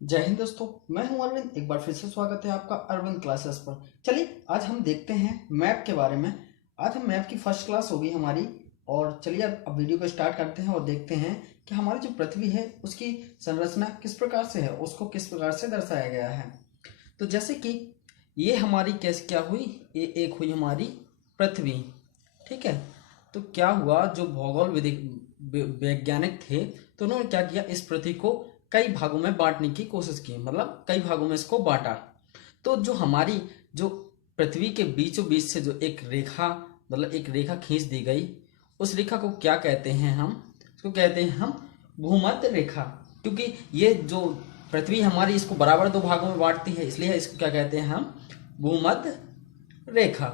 जय हिंद दोस्तों। मैं हूं अरविंद। एक बार फिर से स्वागत है आपका अरविंद क्लासेस पर। चलिए आज हम देखते हैं मैप के बारे में। आज हम मैप की फर्स्ट क्लास होगी हमारी। और चलिए अब वीडियो को स्टार्ट करते हैं और देखते हैं कि हमारी जो पृथ्वी है उसकी संरचना किस प्रकार से है, उसको किस प्रकार से दर्शाया गया है। तो जैसे कि ये हमारी कैसे क्या हुई, ये एक हुई हमारी पृथ्वी। ठीक है। तो क्या हुआ, जो भूगोल वैज्ञानिक थे तो उन्होंने क्या किया, इस पृथ्वी को कई भागों में बांटने की कोशिश की, मतलब कई भागों में इसको बांटा। तो जो हमारी जो पृथ्वी के बीचों बीच से जो एक रेखा, मतलब एक रेखा खींच दी गई, उस रेखा को क्या कहते हैं हम, उसको कहते हैं हम भूमध्य रेखा। क्योंकि ये जो पृथ्वी हमारी इसको बराबर दो भागों में बांटती है, इसलिए इसको क्या कहते हैं हम, भूमध्य रेखा।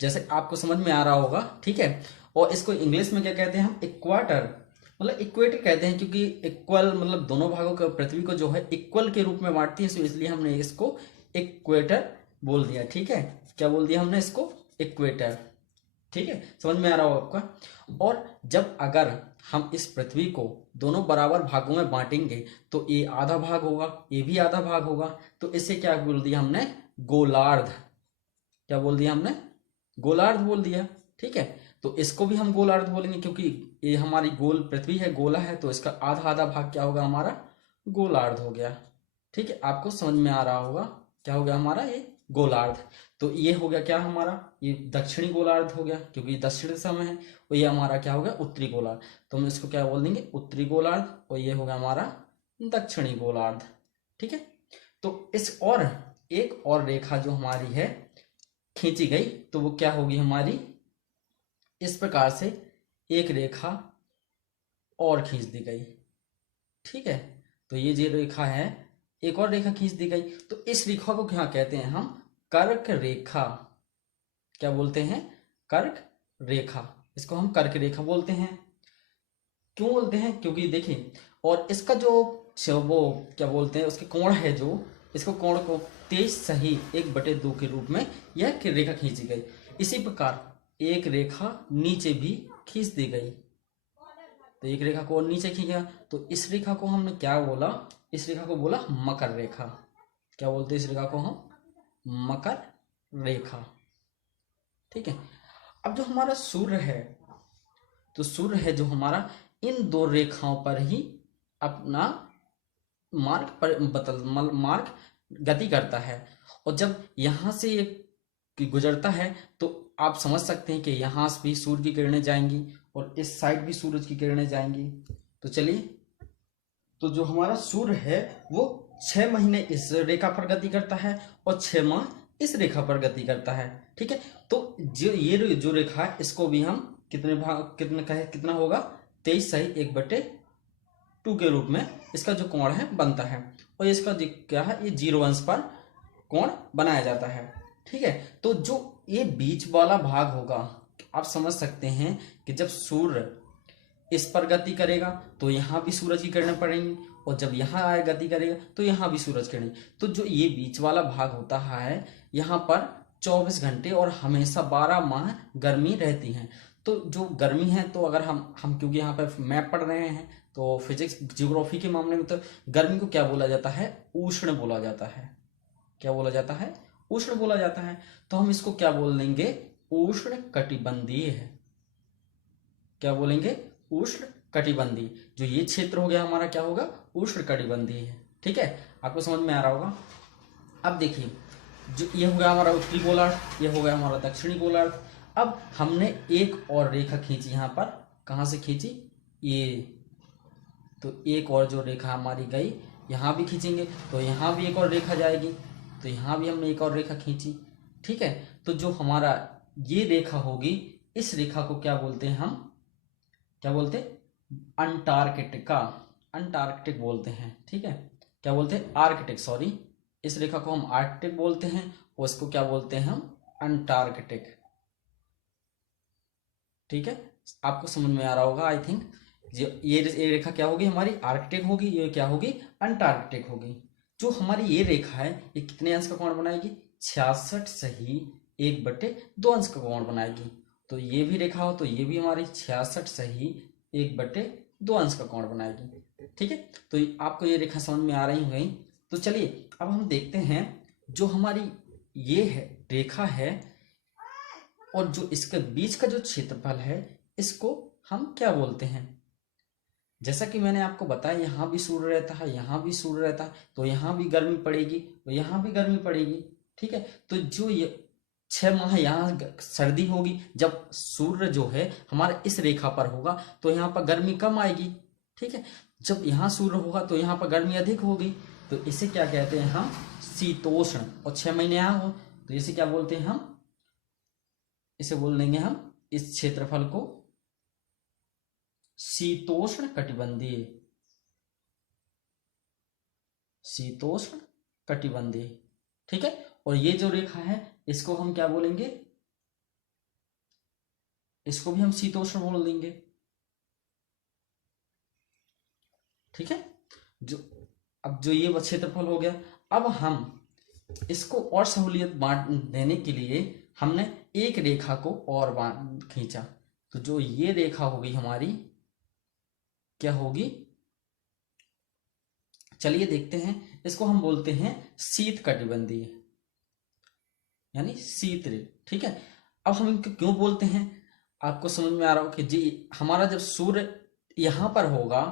जैसे आपको समझ में आ रहा होगा, ठीक है। और इसको इंग्लिश में क्या कहते हैं हम, इक्वाटर, मतलब इक्वेटर कहते हैं, क्योंकि इक्वल मतलब दोनों भागों का पृथ्वी को जो है इक्वल के रूप में बांटती है, तो इसलिए हमने इसको इक्वेटर बोल दिया। ठीक है, क्या बोल दिया हमने इसको, इक्वेटर। ठीक है, समझ में आ रहा होगा आपका। और जब अगर हम इस पृथ्वी को दोनों बराबर भागों में बांटेंगे तो ये आधा भाग होगा, ये भी आधा भाग होगा, तो इसे क्या बोल दिया हमने, गोलार्ध। क्या बोल दिया हमने, गोलार्ध बोल दिया। ठीक है, तो इसको भी हम गोलार्ध बोलेंगे, क्योंकि ये हमारी गोल पृथ्वी है, गोला है, तो इसका आधा आधा भाग क्या होगा हमारा, गोलार्ध हो गया। ठीक है, आपको समझ में आ रहा होगा, क्या हो गया हमारा ये गोलार्ध। तो ये हो गया क्या हमारा, ये दक्षिणी गोलार्ध हो गया, क्योंकि ये दक्षिण दिशा में है। और ये हमारा क्या हो गया, उत्तरी गोलार्ध। तो हम इसको क्या बोल देंगे, उत्तरी गोलार्ध। और ये हो गया हमारा दक्षिणी गोलार्ध। ठीक है। तो इस और एक और रेखा जो हमारी है खींची गई, तो वो क्या होगी हमारी, इस प्रकार से एक रेखा और खींच दी गई। ठीक है, तो ये जो रेखा है, एक और रेखा खींच दी गई, तो इस रेखा को क्या कहते हैं हम, कर्क रेखा। क्या बोलते हैं, कर्क रेखा। इसको हम कर्क रेखा बोलते हैं। क्यों बोलते हैं, क्योंकि देखिए, और इसका वो क्या बोलते हैं, उसके कोण है जो, इसको कोण को 23 सही 1/2 के रूप में यह रेखा खींची गई। इसी प्रकार एक रेखा नीचे भी खींच दी गई। तो एक रेखा को और नीचे खींचा, तो इस रेखा को हमने क्या बोला, इस रेखा को बोला मकर रेखा। क्या बोलते हैं इस रेखा को हम, मकर रेखा। ठीक है। अब जो हमारा सूर्य है, तो सूर्य है जो हमारा इन दो रेखाओं पर ही अपना मार्ग पर मार्ग गति करता है। और जब यहाँ से ये गुजरता है, तो आप समझ सकते हैं कि यहाँ से भी सूर्य की किरणें जाएंगी और इस साइड भी सूरज की किरणें जाएंगी। तो चलिए, तो जो हमारा सूर्य है वो 6 महीने इस रेखा पर गति करता है और 6 माह इस रेखा पर गति करता है। ठीक है, तो जो रेखा है, इसको भी हम कितने भाग, कितने कहे, कितना होगा, 23 सही 1/2 के रूप में इसका जो कोण है बनता है। और इसका क्या है, ये 0 अंश पर कोण बनाया जाता है। ठीक है, तो जो ये बीच वाला भाग होगा, आप समझ सकते हैं कि जब सूर्य इस पर गति करेगा तो यहाँ भी सूरज की किरणें पड़ेंगी, और जब यहाँ आए गति करेगा तो यहाँ भी सूरज किरणें। तो जो ये बीच वाला भाग होता है, यहाँ पर 24 घंटे और हमेशा 12 माह गर्मी रहती है। तो जो गर्मी है, तो अगर हम क्योंकि यहाँ पर मैप पढ़ रहे हैं, तो फिजिक्स ज्योग्राफी के मामले में तो गर्मी को क्या बोला जाता है, उष्ण बोला जाता है। क्या बोला जाता है, उष्ण बोला जाता है। तो हम इसको क्या बोल देंगे, उष्ण कटिबंधीय है। क्या बोलेंगे, उष्ण कटिबंधीय। जो ये क्षेत्र हो गया हमारा, क्या होगा, उष्ण कटिबंधीय है। ठीक है, आपको समझ में आ रहा होगा। अब देखिए, जो ये हो गया हमारा उत्तरी गोलार्ध, ये हो गया हमारा दक्षिणी गोलार्ध। अब हमने एक और रेखा खींची यहाँ पर, कहाँ से खींची, ये, तो एक और जो रेखा हमारी गई, यहाँ भी खींचेंगे तो यहाँ भी एक और रेखा जाएगी, तो यहाँ भी हमने एक और रेखा खींची। ठीक है, तो जो हमारा ये रेखा होगी, इस रेखा को क्या बोलते हैं हम, क्या बोलते हैं, अंटार्कटिका, अंटार्कटिक बोलते हैं। ठीक है, क्या बोलते हैं, आर्कटिक, सॉरी, इस रेखा को हम आर्कटिक बोलते हैं और इसको क्या बोलते हैं हम, अंटार्कटिक। ठीक है, आपको समझ में आ रहा होगा आई थिंक। ये रेखा क्या होगी हमारी, आर्कटिक होगी, ये क्या होगी, अंटार्कटिक होगी। जो हमारी ये रेखा है, ये कितने अंश का कोण बनाएगी, 66 सही 1/2 अंश का कोण बनाएगी। तो ये भी रेखा हो तो ये भी हमारी 66 सही 1/2 दो अंश का कोण बनाएगी। ठीक है, तो आपको ये रेखा समझ में आ रही होगी। तो चलिए अब हम देखते हैं जो हमारी ये है रेखा है और जो इसके बीच का जो क्षेत्रफल है इसको हम क्या बोलते हैं। जैसा कि मैंने आपको बताया यहाँ भी सूर्य रहता है, यहाँ भी सूर्य रहता है, तो यहाँ भी गर्मी पड़ेगी तो यहाँ भी गर्मी पड़ेगी। ठीक है, तो जो ये 6 माह यहाँ सर्दी होगी, जब सूर्य जो है हमारे इस रेखा पर होगा तो यहाँ पर गर्मी कम आएगी। ठीक है, जब यहाँ सूर्य होगा तो यहाँ पर गर्मी अधिक होगी, तो इसे क्या कहते हैं हम, शीतोष्ण। और 6 महीने यहाँ हो तो इसे क्या बोलते हैं हम, इसे बोल देंगे हम इस क्षेत्रफल को शीतोष्ण कटिबंधीय, शीतोष्ण कटिबंधीय। ठीक है, और ये जो रेखा है इसको हम क्या बोलेंगे, इसको भी हम शीतोष्ण बोल देंगे। ठीक है, अब जो ये क्षेत्रफल हो गया, अब हम इसको और सहूलियत बांट देने के लिए हमने एक रेखा को और खींचा। तो जो ये रेखा होगी हमारी क्या होगी, चलिए देखते हैं। इसको हम बोलते हैं शीत कटिबंधीय, यानी शीत रेखा। ठीक है, अब हम इनको क्यों बोलते हैं, आपको समझ में आ रहा हो कि जी हमारा जब सूर्य यहां पर होगा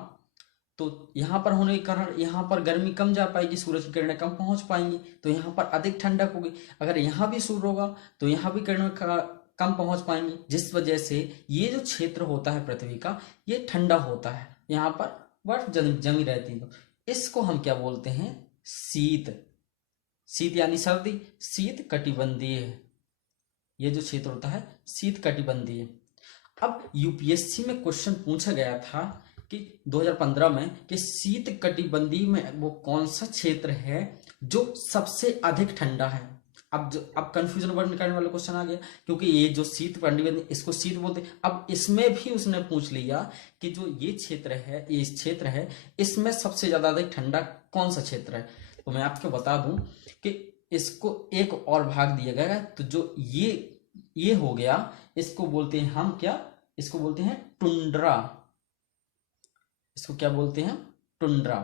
तो यहाँ पर होने के कारण यहाँ पर गर्मी कम जा पाएगी, सूरज की किरणें कम पहुंच पाएंगी, तो यहाँ पर अधिक ठंडक होगी। अगर यहाँ भी सूर्य होगा तो यहाँ भी किरणें कम पहुंच पाएंगी, जिस वजह से ये जो क्षेत्र होता है पृथ्वी का ये ठंडा होता है, यहाँ पर बर्फ जमी रहती है। तो इसको हम क्या बोलते हैं, शीत। शीत यानी सर्दी, शीत कटिबंधीय, ये जो क्षेत्र होता है शीत कटिबंधीय। अब यूपीएससी में क्वेश्चन पूछा गया था कि 2015 में कि शीत कटिबंधीय में वो कौन सा क्षेत्र है जो सबसे अधिक ठंडा है। अब कंफ्यूजन वर्ड करने वाला क्वेश्चन आ गया, क्योंकि ये जो शीत कटिबंधीय इसको शीत बोलते हैं। अब इसमें भी उसने पूछ लिया कि जो ये क्षेत्र है, ये क्षेत्र है, इसमें सबसे ज्यादा अधिक ठंडा कौन सा क्षेत्र है। तो मैं आपको बता दूं कि इसको एक और भाग दिया गया, तो जो ये हो गया, इसको बोलते हैं हम क्या, इसको बोलते हैं टुंड्रा। इसको क्या बोलते हैं, टुंड्रा।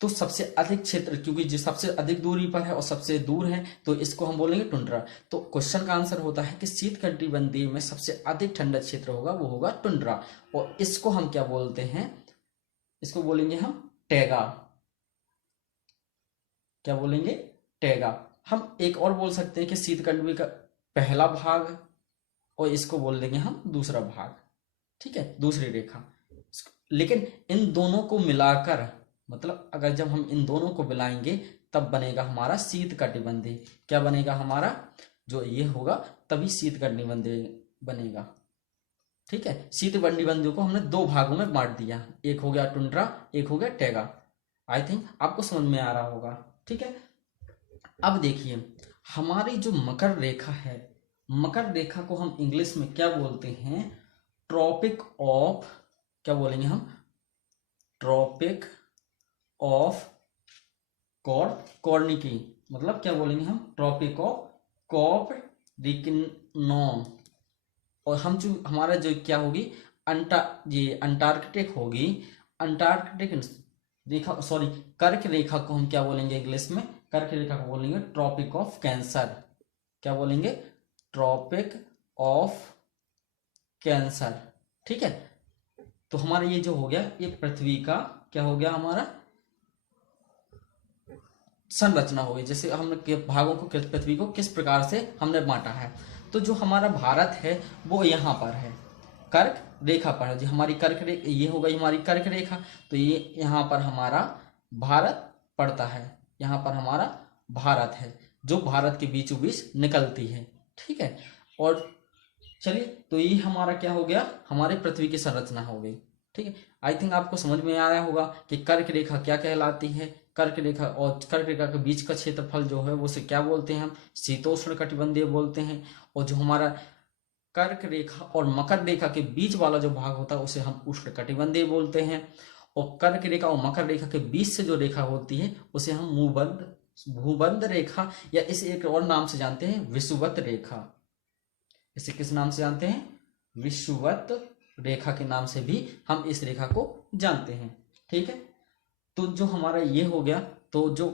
तो सबसे अधिक क्षेत्र, क्योंकि जो सबसे अधिक दूरी पर है और सबसे दूर है, तो इसको हम बोलेंगे टुंड्रा। तो क्वेश्चन का आंसर होता है कि शीत कटिबंधीय में सबसे अधिक ठंडा क्षेत्र होगा वो होगा टुंड्रा। और इसको हम क्या बोलते हैं, इसको बोलेंगे हम टैगा। क्या बोलेंगे, टैगा। हम एक और बोल सकते हैं कि शीत कटिबंधीय का पहला भाग, और इसको बोल देंगे हम दूसरा भाग। ठीक है, दूसरी रेखा। लेकिन इन दोनों को मिलाकर, मतलब अगर जब हम इन दोनों को मिलाएंगे तब बनेगा हमारा शीत कटिबंधीय। क्या बनेगा हमारा, जो ये होगा तभी शीत कटिबंधीय बनेगा। ठीक है, शीत कटिबंधीय को हमने दो भागों में बांट दिया, एक हो गया टुंड्रा, एक हो गया टैगा। आई थिंक आपको समझ में आ रहा होगा। ठीक है, अब देखिए हमारी जो मकर रेखा है, मकर रेखा को हम इंग्लिश में क्या बोलते हैं, ट्रॉपिक ऑफ, क्या बोलेंगे हम, ट्रॉपिक ऑफ कॉर्निकी, मतलब क्या बोलेंगे हम, ट्रॉपिक ऑफ कॉर्निकनॉम। और हम जो हमारा जो क्या होगी, ये अंटार्कटिक होगी, अंटार्कटिक रेखा, सॉरी कर्क रेखा को हम क्या बोलेंगे इंग्लिश में, कर्क रेखा को बोलेंगे ट्रॉपिक ऑफ कैंसर। क्या बोलेंगे, ट्रॉपिक ऑफ कैंसर। ठीक है, तो हमारा ये जो हो गया, ये पृथ्वी का क्या हो गया, हमारा संरचना हो गई। जैसे हमने भागों को, पृथ्वी को किस प्रकार से हमने बांटा है। तो जो हमारा भारत है वो यहाँ पर है, कर्क रेखा पर है। जो हमारी कर्क रेखा, ये हो गई हमारी कर्क रेखा, तो ये यहाँ पर हमारा भारत पड़ता है, यहाँ पर हमारा भारत है जो भारत के बीचों बीच निकलती है। ठीक है, और चलिए तो ये हमारा क्या हो गया, हमारे पृथ्वी की संरचना हो गई। ठीक है, आई थिंक आपको समझ में आया होगा कि कर्क रेखा क्या कहलाती है। कर्क रेखा और कर्क रेखा के बीच का क्षेत्रफल जो है वो उसे क्या बोलते हैं, हम शीतोष्ण कटिबंधीय बोलते हैं। और जो हमारा कर्क रेखा और मकर रेखा के बीच वाला जो भाग होता है उसे हम उष्ण कटिबंधीय बोलते हैं। और कर्क रेखा और मकर रेखा के बीच से जो रेखा होती है उसे हम भूमध्य रेखा, या इसे एक और नाम से जानते हैं विषुवत रेखा। इसे किस नाम से जानते हैं, विषुवत रेखा के नाम से भी हम इस रेखा को जानते हैं। ठीक है, तो जो हमारा ये हो गया, तो जो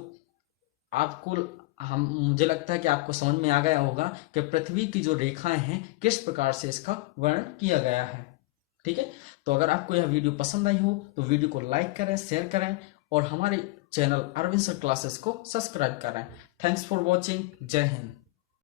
आपको हम मुझे लगता है कि आपको समझ में आ गया होगा कि पृथ्वी की जो रेखाएं हैं किस प्रकार से इसका वर्णन किया गया है। ठीक है, तो अगर आपको यह वीडियो पसंद आई हो तो वीडियो को लाइक करें, शेयर करें और हमारे चैनल अरविंद सर क्लासेस को सब्सक्राइब करें। Thanks for watching. जय हिंद।